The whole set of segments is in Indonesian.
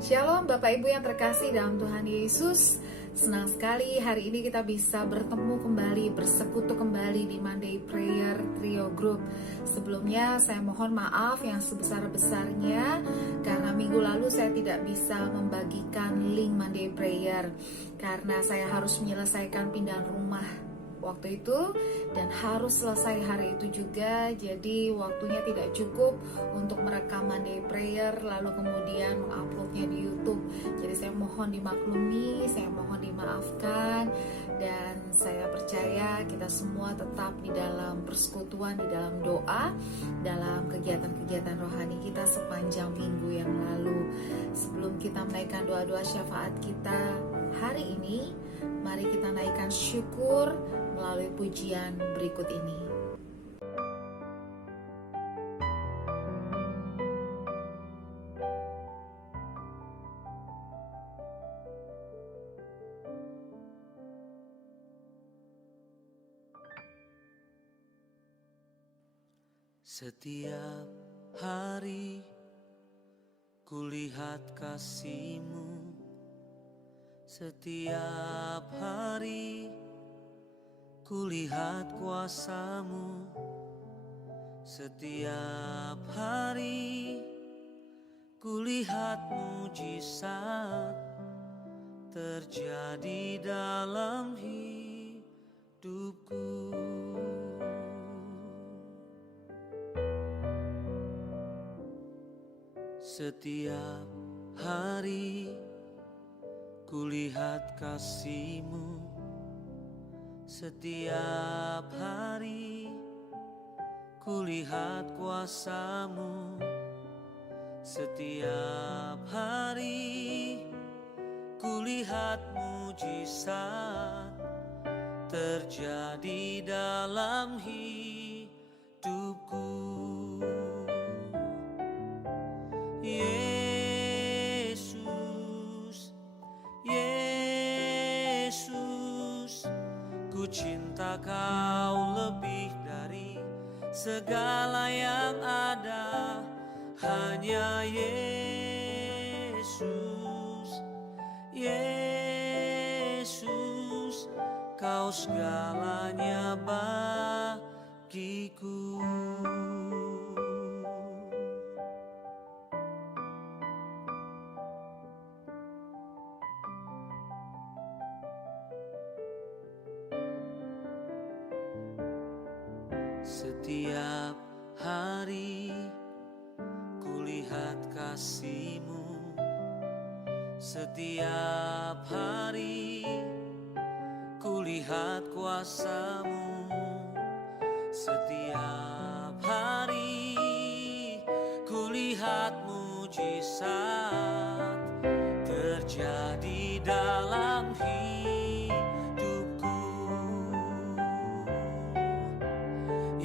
Shalom Bapak Ibu yang terkasih dalam Tuhan Yesus. Senang sekali hari ini kita bisa bertemu kembali, bersekutu kembali di Monday Prayer Trio Group. Sebelumnya saya mohon maaf yang sebesar-besarnya karena minggu lalu saya tidak bisa membagikan link Monday Prayer karena saya harus menyelesaikan pindahan rumah waktu itu dan harus selesai hari itu juga, jadi waktunya tidak cukup untuk merekam Monday Prayer lalu kemudian menguploadnya di YouTube. Jadi saya mohon dimaklumi, saya mohon dimaafkan, dan saya percaya kita semua tetap di dalam persekutuan, di dalam doa, dalam kegiatan-kegiatan rohani kita sepanjang minggu yang lalu. Sebelum kita menaikkan doa-doa syafaat kita hari ini, mari kita naikkan syukur melalui pujian berikut ini. Setiap hari kulihat kasih-Mu, setiap hari kulihat kuasa-Mu, setiap hari kulihat mujizat terjadi dalam hidupku. Setiap hari kulihat kasih-Mu, setiap hari kulihat kuasa-Mu, setiap hari kulihat mujizat terjadi dalam hidupku. Yesus, Yesus, ku cinta Kau lebih dari segala yang ada. Hanya Yesus, Yesus, Kau segalanya bagiku. Setiap hari kulihat kasih-Mu, setiap hari kulihat kuasa-Mu, setiap hari kulihat mujizat terjadi dalam hidupku.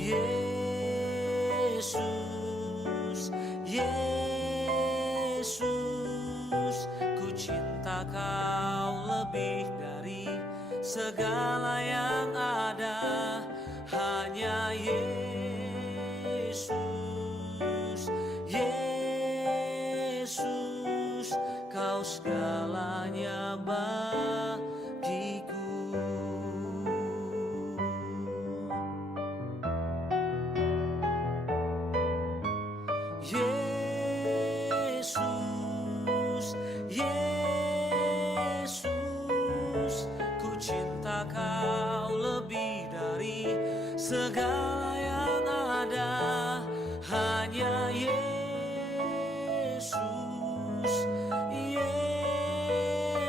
Yesus, Yesus, ku cinta Kau lebih dari segala yang ada. Hanya Yesus, Yesus, Kau segalanya bagiku. Yesus, Yesus, ku cinta Kau lebih dari segala yang ada. Hanya Yesus,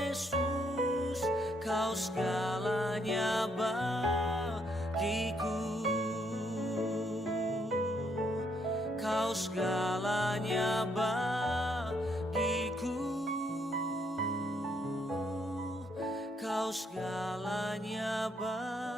Yesus, Kau segalanya bagiku. Kau segalanya bagiku, Kau segalanya bagiku.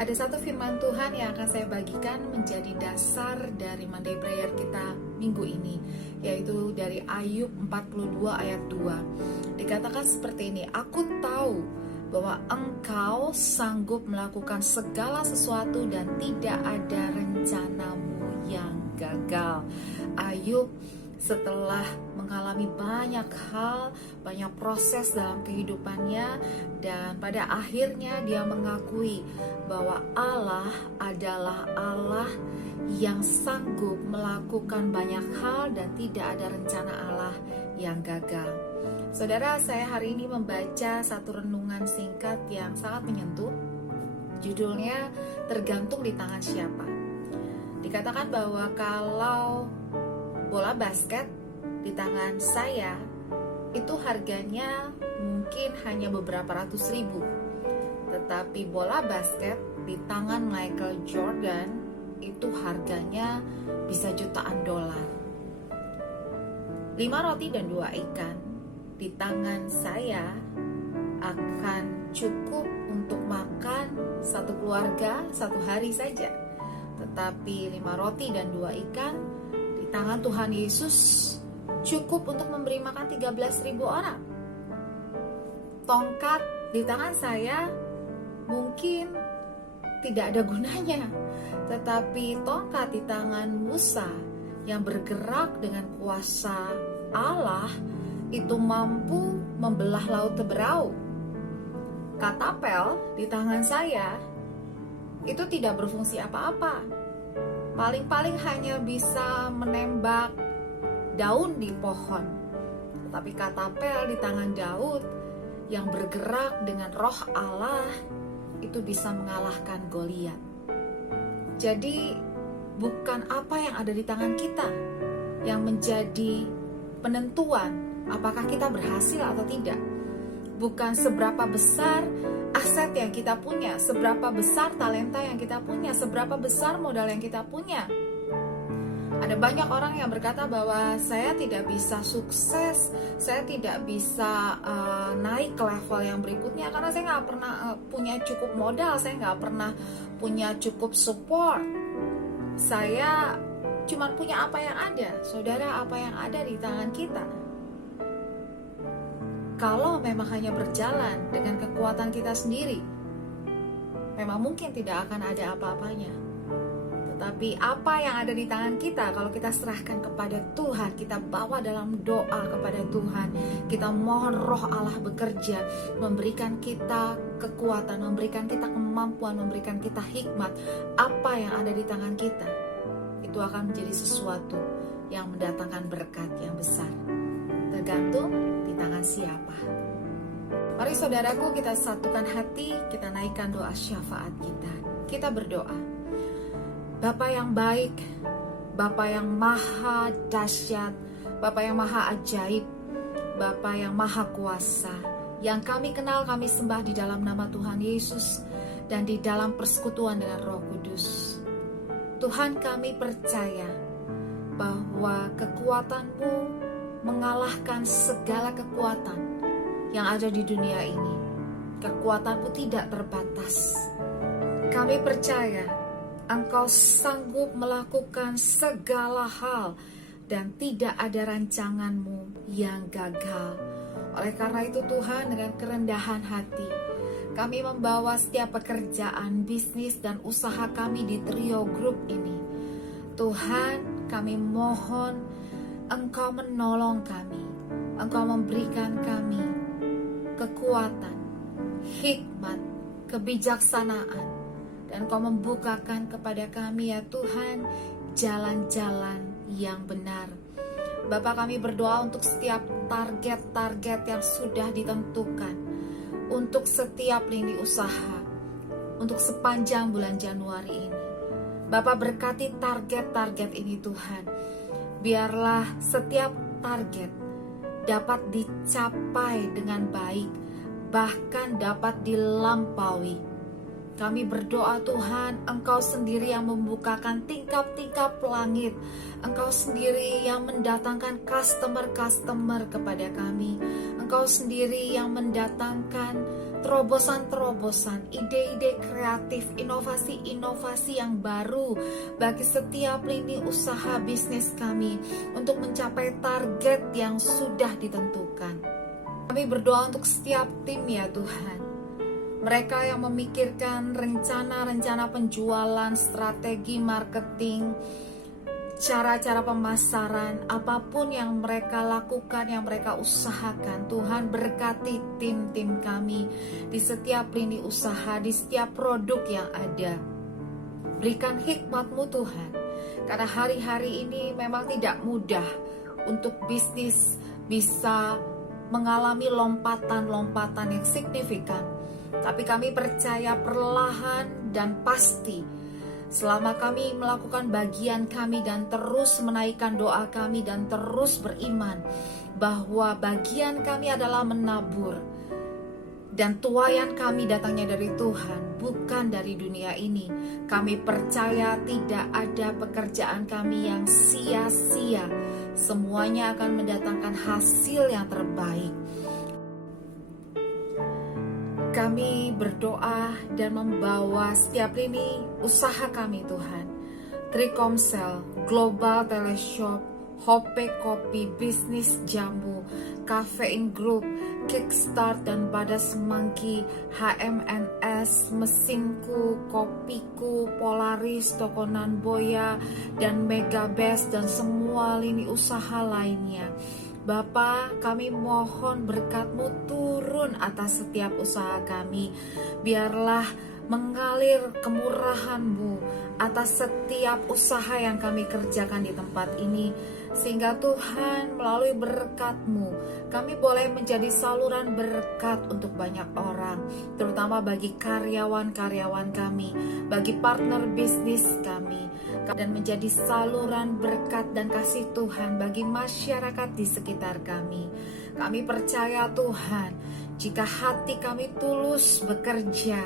Ada satu firman Tuhan yang akan saya bagikan menjadi dasar dari Monday Prayer kita minggu ini, yaitu dari Ayub 42 ayat 2. Dikatakan seperti ini, aku tahu bahwa Engkau sanggup melakukan segala sesuatu dan tidak ada rencanamu yang gagal. Ayub setelah mengalami banyak hal, banyak proses dalam kehidupannya, dan pada akhirnya dia mengakui bahwa Allah adalah Allah yang sanggup melakukan banyak hal dan tidak ada rencana Allah yang gagal. Saudara, saya hari ini membaca satu renungan singkat yang sangat menyentuh. Judulnya tergantung di tangan siapa. Dikatakan bahwa kalau bola basket di tangan saya itu harganya mungkin hanya beberapa ratus ribu, tetapi bola basket di tangan Michael Jordan itu harganya bisa jutaan dolar. 5 roti dan 2 ikan di tangan saya akan cukup untuk makan satu keluarga satu hari saja. Tetapi 5 roti dan 2 ikan di tangan Tuhan Yesus cukup untuk memberi makan 13.000 orang. Tongkat di tangan saya mungkin tidak ada gunanya, tetapi tongkat di tangan Musa yang bergerak dengan kuasa Allah itu mampu membelah laut Teberau. Katapel di tangan saya itu tidak berfungsi apa-apa. Paling-paling hanya bisa menembak daun di pohon. Tetapi katapel di tangan Daud yang bergerak dengan roh Allah itu bisa mengalahkan Goliat. Jadi bukan apa yang ada di tangan kita yang menjadi penentuan apakah kita berhasil atau tidak. Bukan seberapa besar aset yang kita punya, seberapa besar talenta yang kita punya, seberapa besar modal yang kita punya. Ada banyak orang yang berkata bahwa saya tidak bisa sukses, saya tidak bisa naik ke level yang berikutnya karena saya nggak pernah punya cukup modal, saya nggak pernah punya cukup support. Saya cuma punya apa yang ada. Saudara, apa yang ada di tangan kita, kalau memang hanya berjalan dengan kekuatan kita sendiri, memang mungkin tidak akan ada apa-apanya. Tetapi apa yang ada di tangan kita, kalau kita serahkan kepada Tuhan, kita bawa dalam doa kepada Tuhan, kita mohon roh Allah bekerja, memberikan kita kekuatan, memberikan kita kemampuan, memberikan kita hikmat. Apa yang ada di tangan kita, itu akan menjadi sesuatu yang mendatangkan berkat yang besar. Tergantung di tangan siapa. Mari saudaraku, kita satukan hati, kita naikkan doa syafaat kita. Kita berdoa. Bapa yang baik, Bapa yang maha dahsyat, Bapa yang maha ajaib, Bapa yang maha kuasa, yang kami kenal, kami sembah di dalam nama Tuhan Yesus dan di dalam persekutuan dengan Roh Kudus. Tuhan, kami percaya bahwa kekuatan-Mu mengalahkan segala kekuatan yang ada di dunia ini. Kekuatan-Mu tidak terbatas. Kami percaya Engkau sanggup melakukan segala hal dan tidak ada rancangan-Mu yang gagal. Oleh karena itu Tuhan, dengan kerendahan hati, kami membawa setiap pekerjaan, bisnis, dan usaha kami di Trio Group ini. Tuhan, kami mohon Engkau menolong kami, Engkau memberikan kami kekuatan, hikmat, kebijaksanaan, dan Engkau membukakan kepada kami ya Tuhan jalan-jalan yang benar. Bapa, kami berdoa untuk setiap target-target yang sudah ditentukan, untuk setiap lini usaha, untuk sepanjang bulan Januari ini. Bapa, berkati target-target ini Tuhan. Biarlah setiap target dapat dicapai dengan baik, bahkan dapat dilampaui. Kami berdoa Tuhan, Engkau sendiri yang membukakan tingkap-tingkap langit. Engkau sendiri yang mendatangkan customer-customer kepada kami. Engkau sendiri yang mendatangkan terobosan-terobosan, ide-ide kreatif, inovasi-inovasi yang baru bagi setiap lini usaha bisnis kami untuk mencapai target yang sudah ditentukan. Kami berdoa untuk setiap tim ya Tuhan. mereka yang memikirkan rencana-rencana penjualan, strategi marketing, cara-cara pemasaran, apapun yang mereka lakukan, yang mereka usahakan. Tuhan berkati tim-tim kami di setiap lini usaha, di setiap produk yang ada. Berikan hikmat-Mu Tuhan, karena hari-hari ini memang tidak mudah untuk bisnis bisa mengalami lompatan-lompatan yang signifikan. Tapi kami percaya perlahan dan pasti, selama kami melakukan bagian kami dan terus menaikkan doa kami dan terus beriman bahwa bagian kami adalah menabur, dan tuaian kami datangnya dari Tuhan, bukan dari dunia ini. Kami percaya tidak ada pekerjaan kami yang sia-sia. Semuanya akan mendatangkan hasil yang terbaik. Kami berdoa dan membawa setiap lini usaha kami Tuhan. Trikomsel, Global Teleshop, Hope Kopi, Bisnis Jamu, Kafein Group, Kickstart dan Badas Semangki, HMNS, Mesinku, Kopiku, Polaris, Toko Nanboya, dan Megabest dan semua lini usaha lainnya. Bapa, kami mohon berkat-Mu turun atas setiap usaha kami. Biarlah mengalir kemurahan-Mu atas setiap usaha yang kami kerjakan di tempat ini. Sehingga Tuhan, melalui berkat-Mu, kami boleh menjadi saluran berkat untuk banyak orang, terutama bagi karyawan-karyawan kami, bagi partner bisnis kami, dan menjadi saluran berkat dan kasih Tuhan bagi masyarakat di sekitar kami. Kami percaya Tuhan, jika hati kami tulus bekerja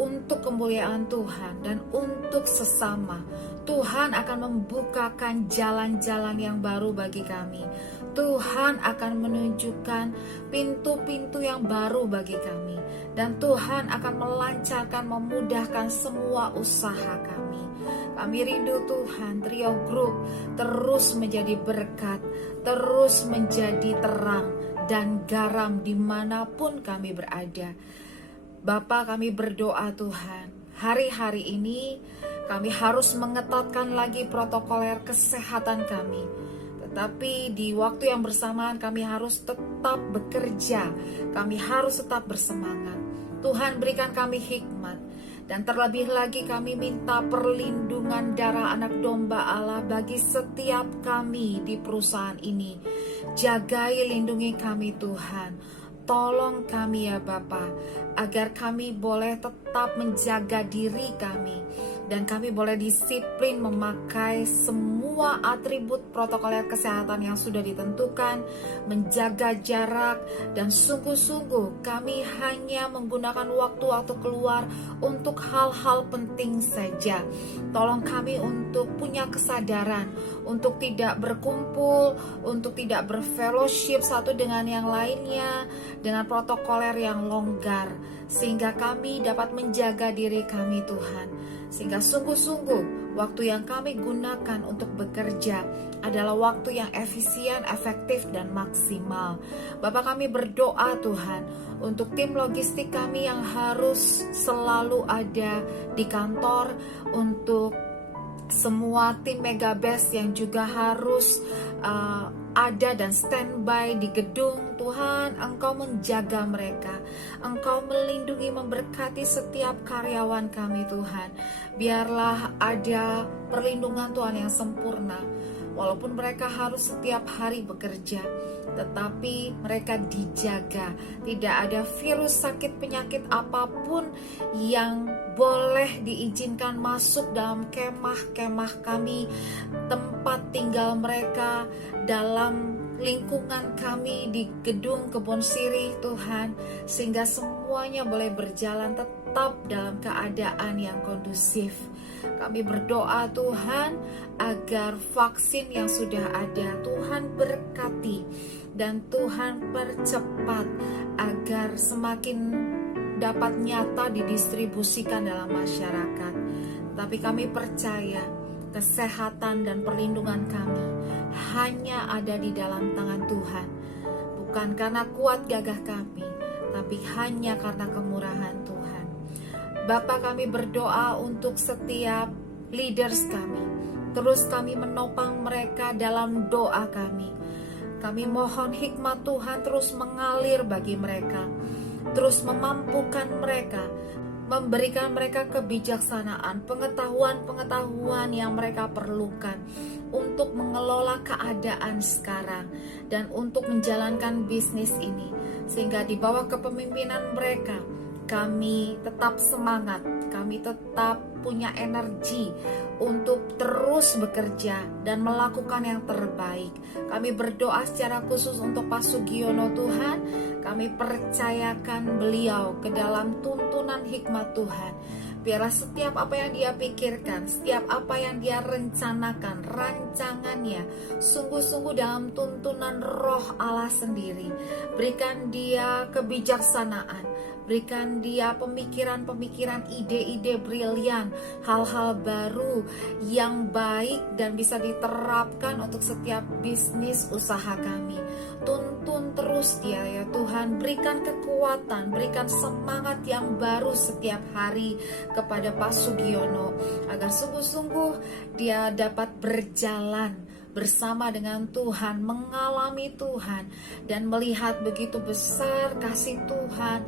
untuk kemuliaan Tuhan dan untuk sesama, Tuhan akan membukakan jalan-jalan yang baru bagi kami. Tuhan akan menunjukkan pintu-pintu yang baru bagi kami. Dan Tuhan akan melancarkan, memudahkan semua usaha kami. Kami rindu Tuhan, Trio Group terus menjadi berkat, terus menjadi terang dan garam dimanapun kami berada. Bapa, kami berdoa Tuhan, hari-hari ini kami harus mengetatkan lagi protokoler kesehatan kami. Tetapi di waktu yang bersamaan kami harus tetap bekerja, kami harus tetap bersemangat. Tuhan, berikan kami hikmat. Dan terlebih lagi kami minta perlindungan darah anak domba Allah bagi setiap kami di perusahaan ini. Jagai, lindungi kami Tuhan. Tolong kami ya Bapa, agar kami boleh tetap menjaga diri kami. Dan kami boleh disiplin memakai semua atribut protokoler kesehatan yang sudah ditentukan, menjaga jarak, dan sungguh-sungguh kami hanya menggunakan waktu-waktu keluar untuk hal-hal penting saja. Tolong kami untuk punya kesadaran, untuk tidak berkumpul, untuk tidak berfellowship satu dengan yang lainnya, dengan protokoler yang longgar, sehingga kami dapat menjaga diri kami Tuhan. Sehingga sungguh-sungguh waktu yang kami gunakan untuk bekerja adalah waktu yang efisien, efektif, dan maksimal. Bapa, kami berdoa Tuhan untuk tim logistik kami yang harus selalu ada di kantor, untuk semua tim Megabest yang juga harus ada dan standby di gedung. Tuhan, Engkau menjaga mereka, Engkau melindungi, memberkati setiap karyawan kami Tuhan. Biarlah ada perlindungan Tuhan yang sempurna. Walaupun mereka harus setiap hari bekerja, tetapi mereka dijaga. Tidak ada virus, sakit, penyakit apapun yang boleh diizinkan masuk dalam kemah-kemah kami, tempat tinggal mereka, dalam lingkungan kami di gedung Kebon Sirih Tuhan, sehingga semuanya boleh berjalan tetap dalam keadaan yang kondusif. Kami berdoa Tuhan agar vaksin yang sudah ada Tuhan berkati dan Tuhan percepat agar semakin dapat nyata didistribusikan dalam masyarakat. Tapi kami percaya kesehatan dan perlindungan kami hanya ada di dalam tangan Tuhan. Bukan karena kuat gagah kami, tapi hanya karena kemurahan Tuhan. Bapa, kami berdoa untuk setiap leaders kami. Terus kami menopang mereka dalam doa kami. Kami mohon hikmat Tuhan terus mengalir bagi mereka, terus memampukan mereka, memberikan mereka kebijaksanaan, pengetahuan-pengetahuan yang mereka perlukan untuk mengelola keadaan sekarang dan untuk menjalankan bisnis ini. Sehingga di bawah kepemimpinan mereka, kami tetap semangat, kami tetap punya energi untuk terus bekerja dan melakukan yang terbaik. Kami berdoa secara khusus untuk Pak Sugiono Tuhan. Kami percayakan beliau ke dalam tuntunan hikmat Tuhan. Biarlah setiap apa yang dia pikirkan, setiap apa yang dia rencanakan, rancangannya, sungguh-sungguh dalam tuntunan roh Allah sendiri. Berikan dia kebijaksanaan, berikan dia pemikiran-pemikiran, ide-ide brilian, hal-hal baru yang baik dan bisa diterapkan untuk setiap bisnis usaha kami. Tuntun terus dia ya Tuhan, berikan kekuatan, berikan semangat yang baru setiap hari kepada Pak Sugiono, agar sungguh-sungguh dia dapat berjalan bersama dengan Tuhan, mengalami Tuhan, dan melihat begitu besar kasih Tuhan,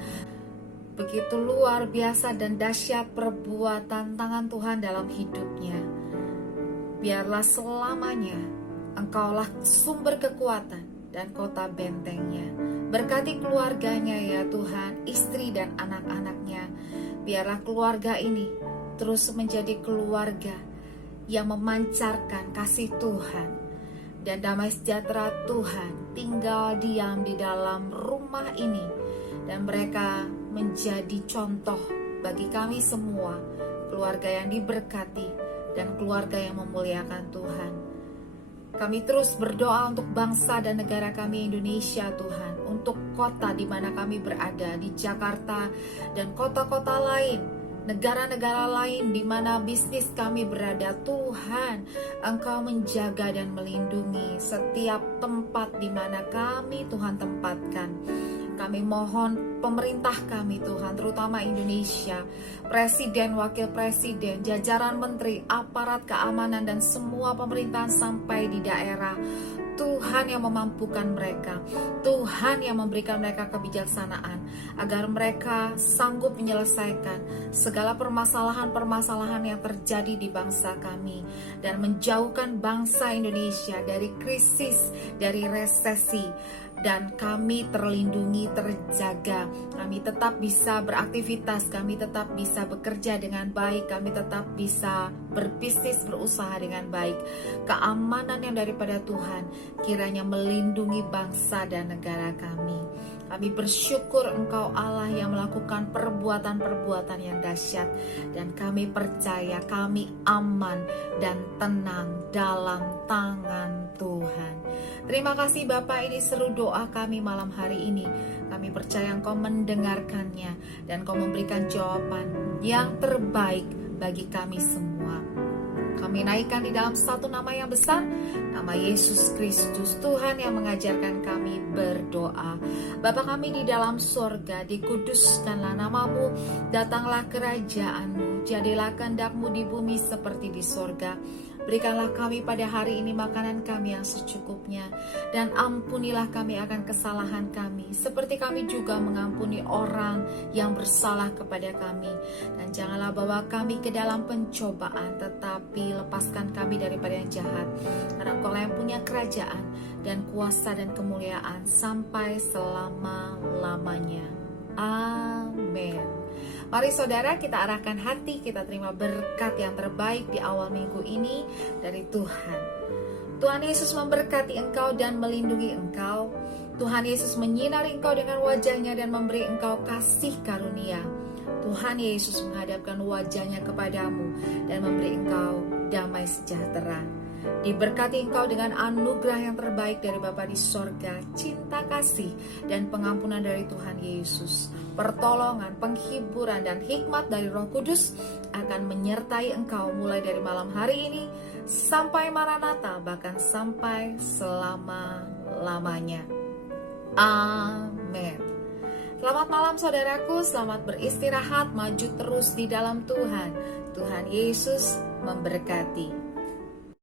begitu luar biasa dan dahsyat perbuatan tangan Tuhan dalam hidupnya. Biarlah selamanya Engkaulah sumber kekuatan dan kota bentengnya. Berkati keluarganya ya Tuhan, istri dan anak-anaknya. Biarlah keluarga ini terus menjadi keluarga yang memancarkan kasih Tuhan, dan damai sejahtera Tuhan tinggal diam di dalam rumah ini, dan mereka menjadi contoh bagi kami semua, keluarga yang diberkati dan keluarga yang memuliakan Tuhan. Kami terus berdoa untuk bangsa dan negara kami Indonesia Tuhan, untuk kota di mana kami berada di Jakarta dan kota-kota lain, negara-negara lain di mana bisnis kami berada. Tuhan, Engkau menjaga dan melindungi setiap tempat di mana kami Tuhan tempatkan. Kami mohon pemerintah kami Tuhan, terutama Indonesia, presiden, wakil presiden, jajaran menteri, aparat keamanan, dan semua pemerintahan sampai di daerah. Tuhan yang memampukan mereka, Tuhan yang memberikan mereka kebijaksanaan, agar mereka sanggup menyelesaikan segala permasalahan-permasalahan yang terjadi di bangsa kami, dan menjauhkan bangsa Indonesia dari krisis, dari resesi, dan kami terlindungi, terjaga. Kami tetap bisa beraktivitas, kami tetap bisa bekerja dengan baik, kami tetap bisa berbisnis, berusaha dengan baik. Keamanan yang daripada Tuhan kiranya melindungi bangsa dan negara kami. Kami bersyukur Engkau Allah yang melakukan perbuatan-perbuatan yang dahsyat, dan kami percaya kami aman dan tenang dalam tangan Tuhan. Terima kasih Bapak, ini seru doa kami malam hari ini. Kami percaya Engkau mendengarkannya dan Engkau memberikan jawaban yang terbaik bagi kami semua. Kami naikkan di dalam satu nama yang besar, nama Yesus Kristus, Tuhan yang mengajarkan kami berdoa. Bapa kami di dalam sorga, dikuduskanlah namamu, datanglah kerajaanmu, jadilah kehendak-Mu di bumi seperti di sorga. Berikanlah kami pada hari ini makanan kami yang secukupnya, dan ampunilah kami akan kesalahan kami, seperti kami juga mengampuni orang yang bersalah kepada kami. Dan janganlah bawa kami ke dalam pencobaan, tetapi lepaskan kami daripada yang jahat. Karena Engkau yang punya kerajaan dan kuasa dan kemuliaan sampai selama-lamanya. Amin. Mari saudara, kita arahkan hati, kita terima berkat yang terbaik di awal minggu ini dari Tuhan. Tuhan Yesus memberkati engkau dan melindungi engkau. Tuhan Yesus menyinari engkau dengan wajahnya dan memberi engkau kasih karunia. Tuhan Yesus menghadapkan wajahnya kepadamu dan memberi engkau damai sejahtera. Diberkati engkau dengan anugerah yang terbaik dari Bapa di sorga, cinta kasih dan pengampunan dari Tuhan Yesus, pertolongan, penghiburan dan hikmat dari Roh Kudus akan menyertai engkau mulai dari malam hari ini sampai Maranatha, bahkan sampai selama-lamanya. Amin. Selamat malam saudaraku, selamat beristirahat, maju terus di dalam Tuhan. Tuhan Yesus memberkati.